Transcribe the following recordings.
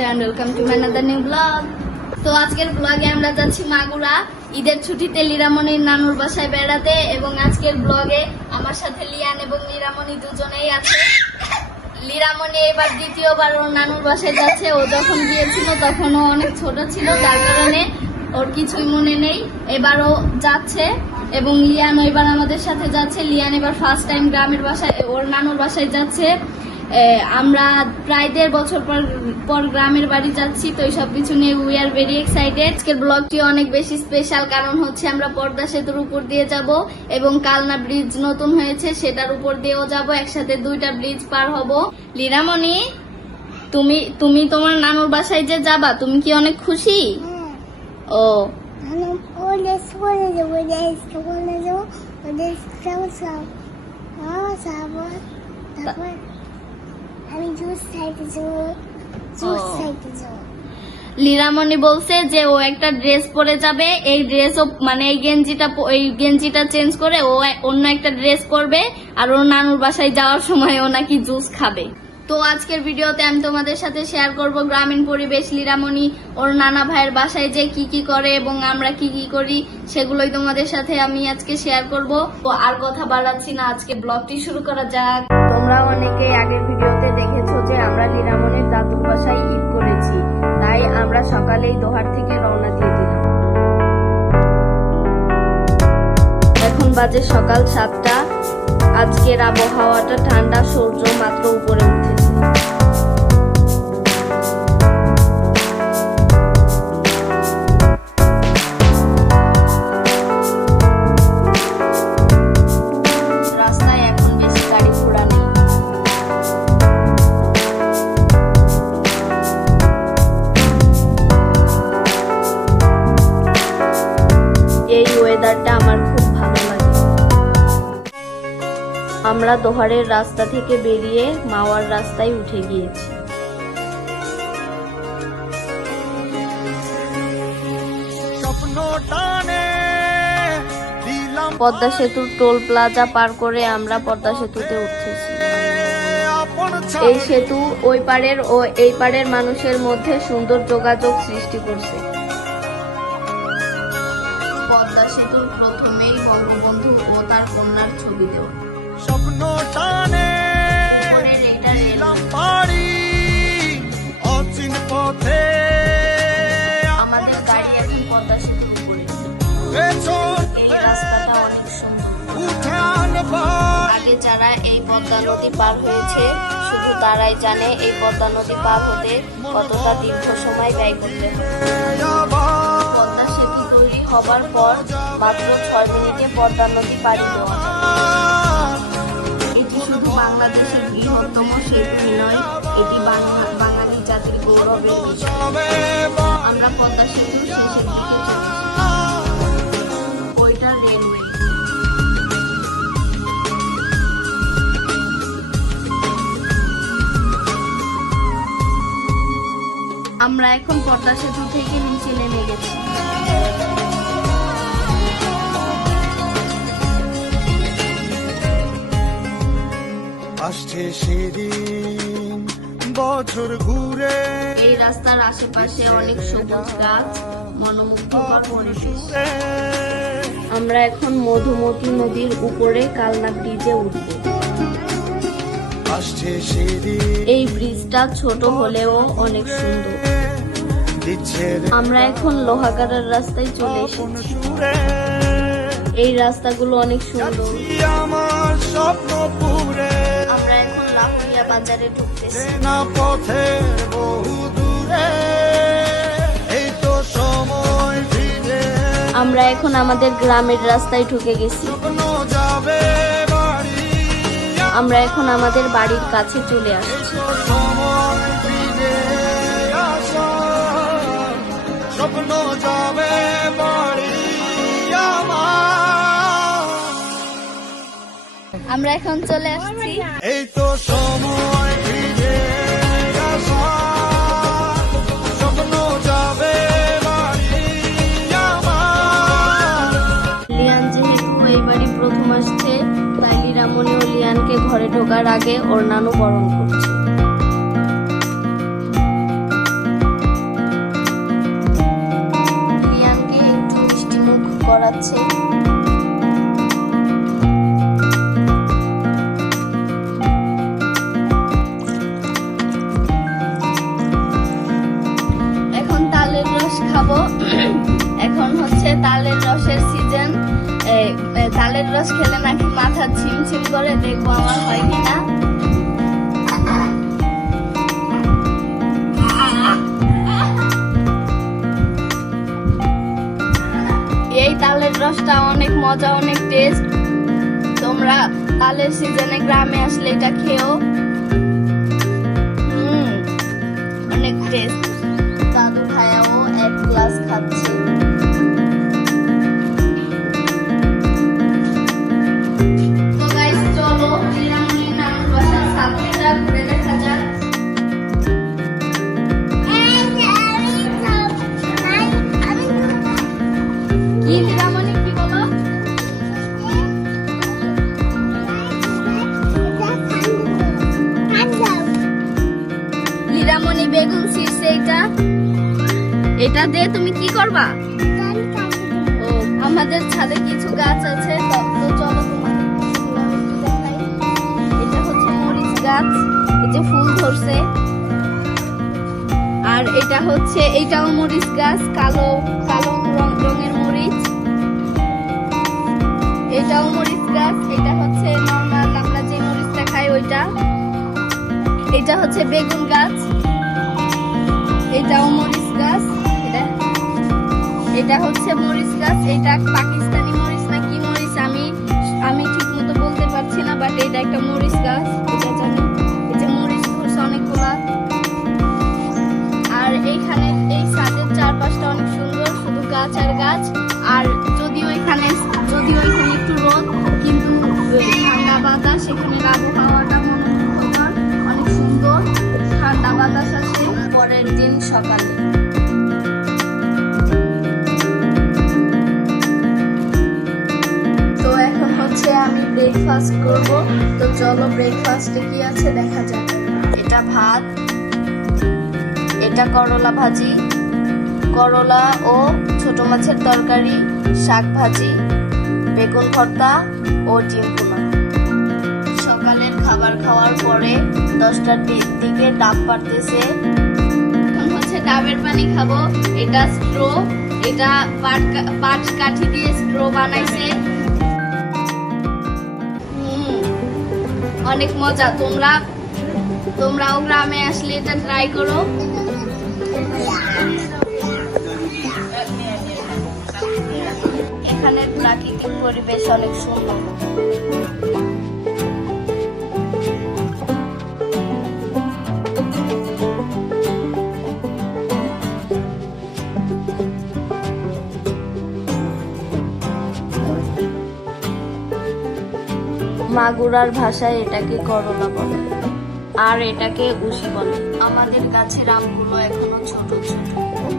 and welcome to another new vlog. তো আজকের ব্লগে আমরা যাচ্ছি মাগুরা ঈদের ছুটিতে লীরামণির নানুর বাসায় বেড়াতে এবং আজকের ব্লগে আমার সাথে লিয়ান এবং লীরামণি দুজনেই আছে। লীরামণি এবার দ্বিতীয়বার ওর নানুর বাসায় যাচ্ছে। ও যখন গিয়েছিল তখন ও অনেক ছোট ছিল, যার কারণে ওর কিছুই মনে নেই। এবারও যাচ্ছে এবং লিয়ান এবার আমাদের সাথে যাচ্ছে। লিয়ান এবার ফার্স্ট টাইম গ্রামের বাসায় ওর নানুর বাসায় যাচ্ছে। আমরা প্রায় 1.5 বছর পর গ্রামের বাড়ি যাচ্ছি, তো এই সব কিছু নিয়ে উই আর ভেরি এক্সাইটেড। আজকের ব্লগটি অনেক বেশি স্পেশাল, কারণ হচ্ছে আমরা পদ্মা সেতুর উপর দিয়ে যাব এবং কালনা ব্রিজ নতুন হয়েছে সেটার উপর দিয়েও যাব, একসাথে 2টা ব্রিজ পার হব। লীরামণি, তুমি তোমার নানুর বাসায় যে যাবা, তুমি কি অনেক খুশি? ও লীরামণি বলছে যে ও একটা ড্রেস পরে যাবে, এই ড্রেসও মানে এই গেঞ্জিটা চেঞ্জ করে ও অন্য একটা ড্রেস পরবে, আর ওর নানুর বাসায় যাওয়ার সময় ও নাকি জুস খাবে। তো আজকের ভিডিওতে আমি তোমাদের সাথে শেয়ার করব গ্রামীণ পরিবেশ, লীরামণি ওর নানা ভাইয়ের বাসায় যে কি করে এবং আমরা কি করি সেগুলোই তোমাদের সাথে আমি আজকে শেয়ার করব। তো আর কথা বাড়াচ্ছি না, আজকে ব্লগটি শুরু করা যাক। তোমরা অনেকেই আগের ভিডিওতে দেখেছো যে আমরা লীরামণির দাদুর বাসায় ঈদ করেছি, তাই আমরা সকালেই দোহার থেকে রওনা দিয়ে দিলাম। এখন বাজে সকাল 7টা। আজকের আবহাওয়াটা ঠান্ডা, সূর্য মাত্র উপরে উঠেছে। রাস্তায় এখন বেশি গাড়ি ঘোড়া নেই। এই ওয়েদারটা আমার খুব ভালো লাগে। আমরা দোহারের রাস্তা থেকে বেরিয়ে মাওয়ার রাস্তায় উঠে গিয়েছি। পদ্মা সেতুর টোল প্লাজা পার করে আমরা পদ্মা সেতুতে উঠেছি। এই সেতু ওই পারের ও এই পারের মানুষের মধ্যে সুন্দর যোগাযোগ সৃষ্টি করছে। পদ্মা সেতুর প্রথমেই বঙ্গবন্ধু ও তার কন্যার ছবি দেওয়া। স্বপ্ন টানে দিলাম পাড়ি অচিন পথে। আমাদের গাড়ি এখন পদ্মা সেতুর উপরে। এই রাস্তাটা অনেক সুন্দর। আগে যারা এই পদ্মা নদী পার হয়েছে শুধু তারাই জানে এই পদ্মা নদী পার হতে কতটা দীর্ঘ সময় ব্যয় করতে হবে। পদ্মা সেতু তৈরি হবার পর মাত্র 6 মিনিটে পদ্মা নদী পাড়ি দেওয়া যায়। বাংলাদেশের বৃহত্তম সেতু নয়, এটি বাঙালি জাতির গৌরবের বিষয়। আমরা পদ্মা সেতুর শেষের দিকে চলছি। ওইটা রেলওয়ে। আমরা এখন পদ্মা সেতু থেকে নিচে নেমে গেছি। আসছে সেদিন বছর ঘুরে। এই রাস্তার আশেপাশে অনেক সবুজ গাছ, মনোমুগ্ধকর পরিবেশ। আমরা এখন মধুমতি নদীর উপরে কালনা ব্রিজে উঠব। আসছে সেদিন। এই ব্রিজটা ছোট হলেও অনেক সুন্দর। আমরা এখন লোহাগাড়ার রাস্তায় চলে এসেছি। এই রাস্তাগুলো অনেক সুন্দর। আমার স্বপ্ন পুরে। আমরা এখন লাফুরিয়া বাজারে ঢুকতেছি। পথের বহু দূরে এই তো সময় ফিরে। আমরা এখন আমাদের গ্রামের রাস্তায় ঢুকে গেছি। আমরা এখন আমাদের বাড়ির কাছে চলে আসছি। স্বপ্ন যাবে বাড়ি। আমরা এখন চলে আসছি। এই তো সময় ফিরে আসা, স্বপ্ন যাবে বাড়ি আমার। লিয়ান যেহেতু এই বাড়ি প্রথম আসছে, তাই লীরামণি ও লিয়ানকে ঘরে ঢোকার আগে ওর নানু বরণ করছে। খাচ্ছে। এখন তালের রস খাবো। এখন হচ্ছে তালের রসের সিজন। তালের রস খেলে নাকি মাথা ছিমছিম করে, দেখবো আমার হয় কিনা। এই তালের রসটা অনেক মজা, অনেক টেস্ট। তোমরা তালের সিজনে গ্রামে আসলে এটা খেও, অনেক টেস্ট। দাদু ভাইয়াও এক গ্লাস খাচ্ছে। তো গাইস চলো লীলামণির নানুর বাসার সামনেটা ঘুরে দেখা যাক। কি লীলামণি, কি বলো? লীলামণি বেগুন ছিঁড়ছে। এটা দিয়ে তুমি কি করবা? ও, আমাদের ছাদে কিছু গাছ আছে, তো চলো তোমাদের দেখাই। এটা হচ্ছে মরিচ গাছ, এই যে ফুল ধরছে। আর এটা হচ্ছে, এটাও মরিচ গাছ, কালো কালো রঙের মরিচ। এটাও মরিচ গাছ। এটা হচ্ছে নরমাল আমরা যে মরিচটা খাই ওইটা। এটা হচ্ছে বেগুন গাছ। এটাও মরিচ গাছ। এটা হচ্ছে মরিচ গাছ। এটা পাকিস্তানি মরিচ না কি মরিচ আমি ঠিক মতো বলতে পারছি না, বাট এটা একটা মরিচ গাছ, এটা জানি। এই যে মরিচ ধরছে অনেকগুলা। আর এইখানে এই ছাদের চারপাশটা অনেক সুন্দর, শুধু গাছ আর গাছ। আর যদিও এখানে একটু রোদ, কিন্তু ঠান্ডা বাতাস, এখানের আবহাওয়াটা মনোমুগ্ধকর, অনেক সুন্দর। ঠান্ডা বাতাস আসে। পরের দিন সকালে আমি ব্রেকফাস্ট করব। তো চলো ব্রেকফাস্টে কি আছে দেখা যাক। এটা ভাত, এটা করলা ভাজি, করলা ও ছোট মাছের তরকারি, শাক ভাজি, বেগুন ভর্তা ও ডিম ভুনা। সকালের খাবার খাওয়ার পরে 10টার দিকে ডাব পাড়তেছে। এখন হচ্ছে ডাবের পানি খাবো। এটা স্ট্রো, এটা পাট কাঠি দিয়ে স্ট্রো বানাইছে, অনেক মজা। তোমরাও গ্রামে আসলে এটা ট্রাই করো। এখানের প্রাকৃতিক পরিবেশ অনেক সুন্দর। মাগুরার ভাষায় এটাকে করলা বলে, আর এটাকে উশি বলে। আমাদের গাছের আমগুলো এখনো ছোট ছোট।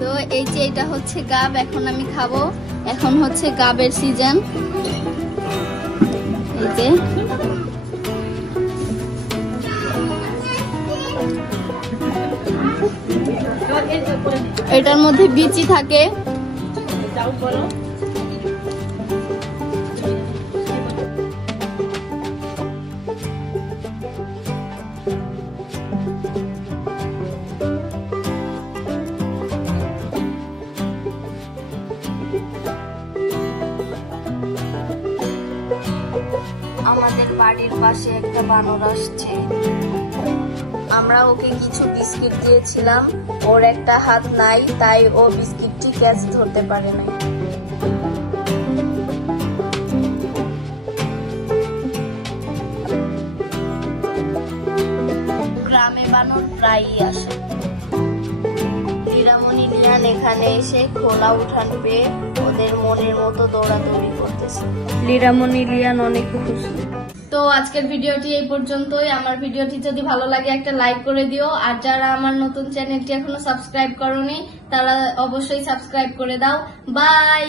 তো এই যে এটা হচ্ছে গাব, এখন আমি খাবো। এখন হচ্ছে গাবের সিজন। এই যে এটার মধ্যে বিচি থাকে। আমাদের বাড়ির পাশে একটা বানর আসছে। আমরা ওকে কিছু বিস্কিট দিয়েছিলাম, ওর একটা হাত নাই, তাই ও বিস্কিটটি ক্যাচ ধরতে পারে নাই। গ্রামে বানর প্রায়ই আসে। লীলামণি লিয়ান এখানে এসে খোলা উঠান পেয়ে ওদের মনের মতো দৌড়াদৌড়ি করতেছে। লীলামণি লিয়ান অনেক খুশি। তো আজকের ভিডিওটি এই পর্যন্তই। আমার ভিডিওটি যদি ভালো লাগে একটা লাইক করে দিও, আর যারা আমার নতুন চ্যানেলটি এখনো সাবস্ক্রাইব করোনি তারা অবশ্যই সাবস্ক্রাইব করে দাও। বাই।